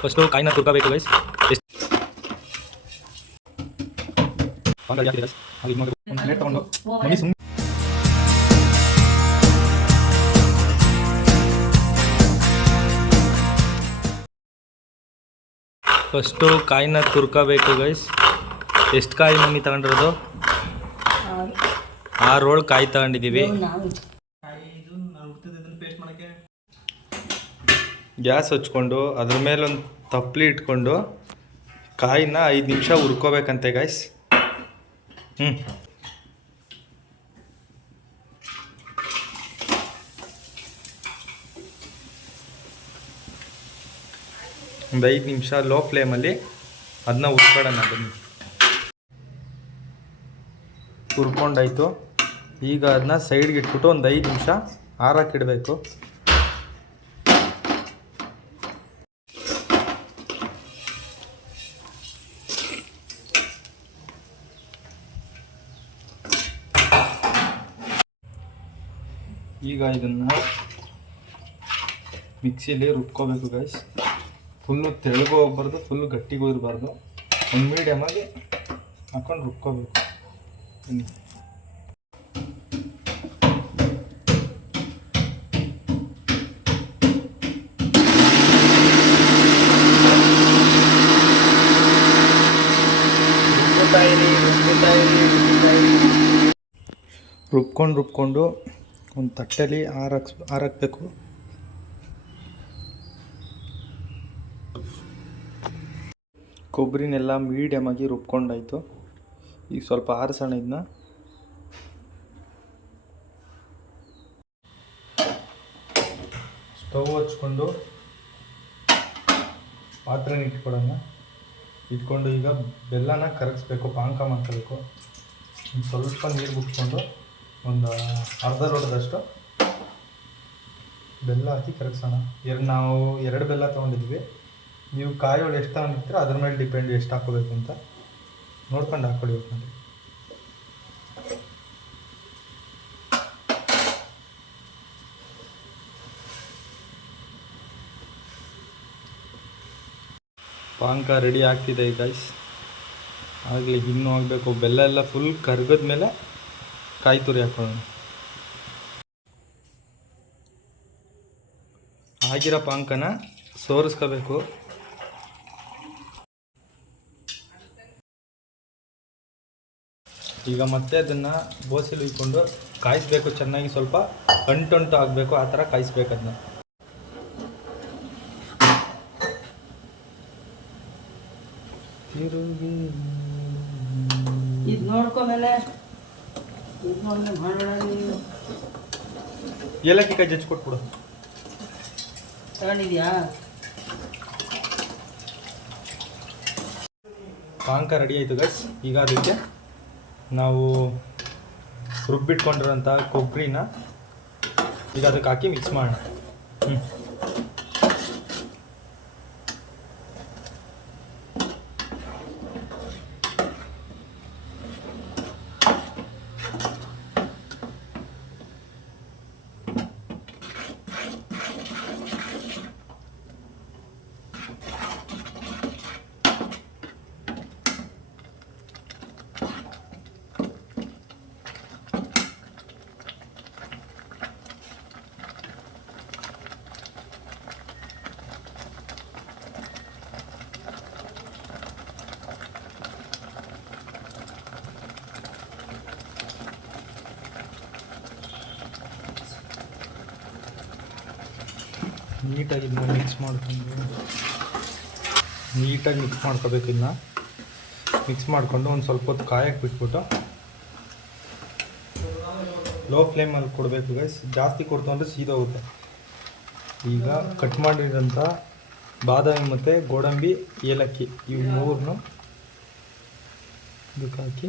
First ಕಾಯಿನ ತುರ್ಕೋಬೇಕು guys ಎಷ್ಟು ಒಂದು ಪ್ಲೇಟ್ ತಗೊಂಡು ಮಮ್ಮಿ ಸುಮ್ಮನೆ ಫಸ್ಟು ಕಾಯಿನ ತುರ್ಕೋಬೇಕು ಗೈಸ್ ಎಷ್ಟು ಕಾಯಿ ಮಮ್ಮಿ ತಗೊಂಡಿರೋದು? ಆರು. ರೋಳ್ ಕಾಯಿ ತಗೊಂಡಿದ್ದೀವಿ. ಗ್ಯಾಸ್ ಹಚ್ಕೊಂಡು ಅದ್ರ ಮೇಲೊಂದು ತಪ್ಪಲಿ ಇಟ್ಕೊಂಡು ಕಾಯಿನ ಐದು ನಿಮಿಷ ಹುರ್ಕೋಬೇಕಂತೆ ಗಾಯ್ಸ್ ಹ್ಞೂ ಒಂದು ಐದು ನಿಮಿಷ ಲೋ ಫ್ಲೇಮಲ್ಲಿ ಅದನ್ನ ಹುರ್ಕೊಡೋಣ ಬನ್ನಿ. ಹುರ್ಕೊಂಡಾಯ್ತು. ಈಗ ಅದನ್ನ ಸೈಡ್ಗೆ ಇಟ್ಬಿಟ್ಟು ಒಂದು ಐದು ನಿಮಿಷ ಆರಾಕಿಡಬೇಕು ಈಗ ಇದನ್ನು ಮಿಕ್ಸಿಲಿ ರುಬ್ಕೋಬೇಕು ಗೈಸ್ ಫುಲ್ಲು ತೆಳಗೂ ಹೋಗ್ಬಾರ್ದು ಫುಲ್ಲು ಗಟ್ಟಿಗೂ ಇರಬಾರ್ದು. ಒಂದು ಮೀಡಿಯಮಾಗಿ ಹಾಕೊಂಡು ರುಬ್ಕೋಬೇಕು. ರುಬ್ಕೊಂಡು ರುಬ್ಕೊಂಡು ಒಂದು ತಟ್ಟೆಯಲ್ಲಿ ಆರಕ್ಸ್, ಆರಾಕಬೇಕು. ಕೊಬ್ಬರಿನೆಲ್ಲ ಮೀಡಿಯಮಾಗಿ ರುಬ್ಕೊಂಡಾಯಿತು. ಈಗ ಸ್ವಲ್ಪ ಆರಿಸೋಣ ಇದನ್ನ ಸ್ಟವ್ ಹಚ್ಕೊಂಡು ಪಾತ್ರೆನ ಇಟ್ಕೊಡೋಣ ಇಟ್ಕೊಂಡು ಈಗ ಬೆಲ್ಲನ ಕರಗಿಸ್ಬೇಕು ಪಾಕ ಮಾಡ್ಕೋಬೇಕು. ಸ್ವಲ್ಪ ನೀರು ಬಿಟ್ಕೊಂಡು ಒಂದು ಅರ್ಧ ಲೋಟದಷ್ಟು ಬೆಲ್ಲ ಹಾಕಿ ಕರಗಿಸೋಣ. ಎರಡು ನಾವು ಎರಡು ಬೆಲ್ಲ ತೊಗೊಂಡಿದ್ವಿ. ನೀವು ಕಾಯೋಳು ಎಷ್ಟು ತಗೊಂಡಿರ್ತೀರ ಅದ್ರ ಮೇಲೆ ಡಿಪೆಂಡ್ ಎಷ್ಟು ಹಾಕೋಬೇಕು ಅಂತ ನೋಡ್ಕೊಂಡು ಹಾಕೊಳ್ಳಿ ಒಟ್ಟಿನಲ್ಲಿ ಪಾಂಕ ರೆಡಿ ಆಗ್ತಿದೆ ಗೈಸ್ ಆಗಲಿ, ಇನ್ನೂ ಆಗಬೇಕು. ಬೆಲ್ಲ ಎಲ್ಲ ಫುಲ್ ಕರ್ಗದ ಮೇಲೆ ಕಾಯಿ ತುರಿ ಹಾಕೋಣ ಆಗಿರೋ ಪಾಂಕನ ಸೋರಿಸ್ಕೋಬೇಕು. ಈಗ ಮತ್ತೆ ಅದನ್ನು ಬೋಸಿಲು ಇಟ್ಕೊಂಡು ಕಾಯಿಸ್ಬೇಕು, ಚೆನ್ನಾಗಿ ಸ್ವಲ್ಪ ಅಂಟಂಟು ಆಗಬೇಕು, ಆ ಥರ ಕಾಯಿಸ್ಬೇಕು ಅದನ್ನ. ಇದು ನೋಡ್ಕೊಂಡ್ಮೇಲೆ ಇದು ನೋಡ್ಮೇಲೆ ಮಾಡೋಣ ನೀವು ಏಲಕ್ಕಿ ಕಾಯಿ ಜಜ್ಜಿ ಕೊಟ್ಬಿಡು. ತಗೊಂಡಿದ್ಯಾ? ಪಾಂಕ ರೆಡಿ ಆಯಿತು ಗಸ್ ಈಗ ಅದಕ್ಕೆ ನಾವು ರುಬ್ಬಿಟ್ಕೊಂಡಿರೋಂಥ ಕೊಬ್ಬರಿನ ಈಗ ಅದಕ್ಕೆ ಹಾಕಿ ಮಿಕ್ಸ್ ಮಾಡೋಣ. ಹ್ಞೂ ನೀಟಾಗಿ ಇದನ್ನ ಮಿಕ್ಸ್ ಮಾಡ್ಕೊಂಡು, ನೀಟಾಗಿ ಮಿಕ್ಸ್ ಮಾಡ್ಕೋಬೇಕು ಇದನ್ನ ಮಿಕ್ಸ್ ಮಾಡಿಕೊಂಡು ಒಂದು ಸ್ವಲ್ಪ ಹೊತ್ತು ಕಾಯಕ್ಕೆ ಬಿಟ್ಬಿಟ್ಟು ಲೋ ಫ್ಲೇಮಲ್ಲಿ ಕೊಡಬೇಕು ಗೈಸ್ ಜಾಸ್ತಿ ಕೊಡ್ತು ಅಂದರೆ ಸೀದೋಗುತ್ತೆ ಈಗ ಕಟ್ ಮಾಡಿರೋಂಥ ಬಾದಾಮಿ ಮತ್ತು ಗೋಡಂಬಿ, ಏಲಕ್ಕಿ ಇವು ಮೂರನ್ನು ಇದಕ್ಕೆ ಹಾಕಿ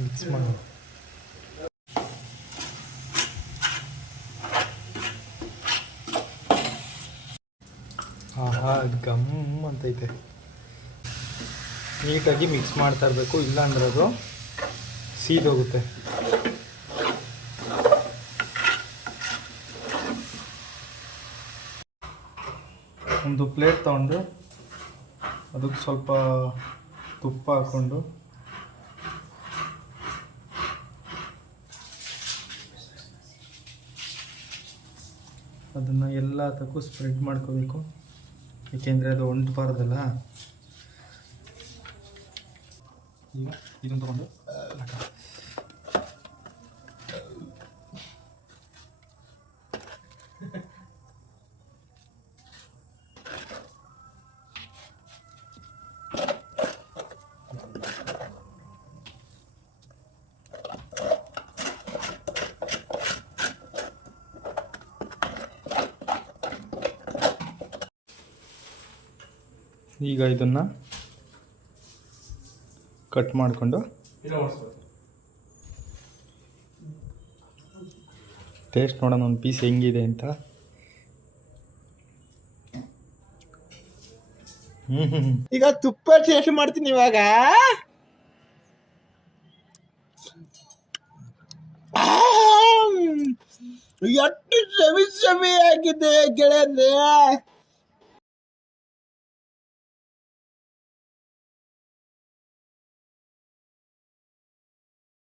ಮಿಕ್ಸ್ ಮಾಡಿ. ಗಮ್ ಅಂತೈತೆ ನೀಟಾಗಿ ಮಿಕ್ಸ್ ಮಾಡ್ತಾ ಇರಬೇಕು ಇಲ್ಲ ಅಂದ್ರೆ ಅದು ಸೀದೋಗುತ್ತೆ. ಒಂದು ಪ್ಲೇಟ್ ತಗೊಂಡು ಅದಕ್ಕೆ ಸ್ವಲ್ಪ ತುಪ್ಪ ಹಾಕ್ಕೊಂಡು ಅದನ್ನು ಎಲ್ಲ ತಕ್ಕೂ ಸ್ಪ್ರೆಡ್ ಮಾಡ್ಕೋಬೇಕು. ಏಕೆಂದರೆ ಅದು ಒಂಟಬಾರ್ದಲ್ಲ ಈಗ ಇದನ್ನು ತಗೊಂಡು ಈಗ ಇದನ್ನು ಕಟ್ ಮಾಡಿಕೊಂಡು ಟೇಸ್ಟ್ ನೋಡೋಣ ಒಂದು ಪೀಸ್ ಹೆಂಗಿದೆ ಅಂತ. ಹ್ಞೂ ಹ್ಞೂ ಈಗ ತುಪ್ಪ ಟೇಸ್ಟ್ ಮಾಡ್ತೀನಿ ಇವಾಗ! ಎಷ್ಟು ಸವಿ ಸವಿ ಆಗಿದೆ ಗೆಳೆಯರೆ.